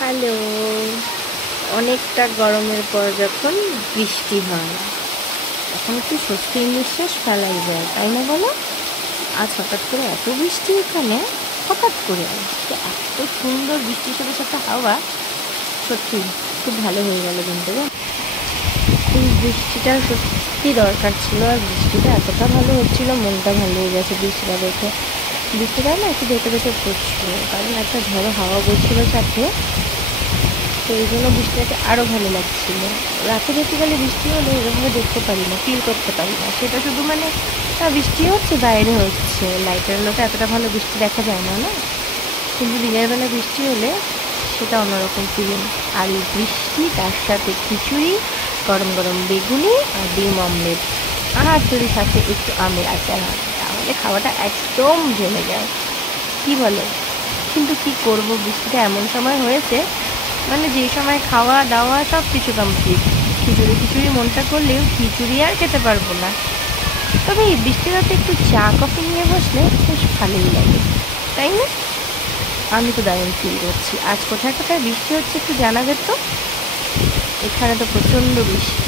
Hello. অনেকটা গরমের পর যখন বৃষ্টি হয় তখন একটু স্বস্তির নিঃশ্বাস ফেলাই যায়, তাই না বলো? আজ হঠাৎ করে এত বৃষ্টি এখানে, হঠাৎ করে আজকে এত সুন্দর বৃষ্টির সাথে সাথে হাওয়া, সত্যি খুব ভালো হয়ে গেল কিন্তু এই বৃষ্টিটা সত্যি দরকার ছিল। আর বৃষ্টিটা এতটা ভালো হচ্ছিল, মনটা ভালো হয়ে গেছে বৃষ্টিটা দেখে। বৃষ্টিটা না একটু দেখে দেখে পড়ছিল, কারণ একটা ঝড়ো হাওয়া বইছিল সাথে, তো এই জন্য বৃষ্টিটাকে আরও ভালো লাগছিল। রাতে গেলে বৃষ্টি হলে এরকমভাবে দেখতে পারি না, ফিল করতে পারি না, সেটা শুধু মানে বৃষ্টি হচ্ছে, বাইরে হচ্ছে, লাইটের আলোতে এতটা ভালো বৃষ্টি দেখা যায় না, না? কিন্তু দিনের বেলা বৃষ্টি হলে সেটা অন্যরকম ফিলিং। আর এই বৃষ্টি, তার সাথে খিচুড়ি, গরম গরম বেগুনি আর ডিম অমলেট, আর যদি সাথে একটু আমের আচার হয়, তাহলে খাওয়াটা একদম জমে যায়। কি বলো? কিন্তু কি করব, বৃষ্টিটা এমন সময় হয়েছে, মানে যে সময় খাওয়া দাওয়া সব কিছু কমপ্লিট, খিচুড়ি মনটা করলেও খিচুড়ি আর খেতে পারবো না। তবে এই বৃষ্টির রাতে একটু চা কফি নিয়ে বসলে বেশ ভালোই লাগে, তাই না? আমি তো দারুণ ফিল করছি। আজ কোথায় কোথায় বৃষ্টি হচ্ছে একটু জানাবে তো। এখানে তো প্রচণ্ড বৃষ্টি।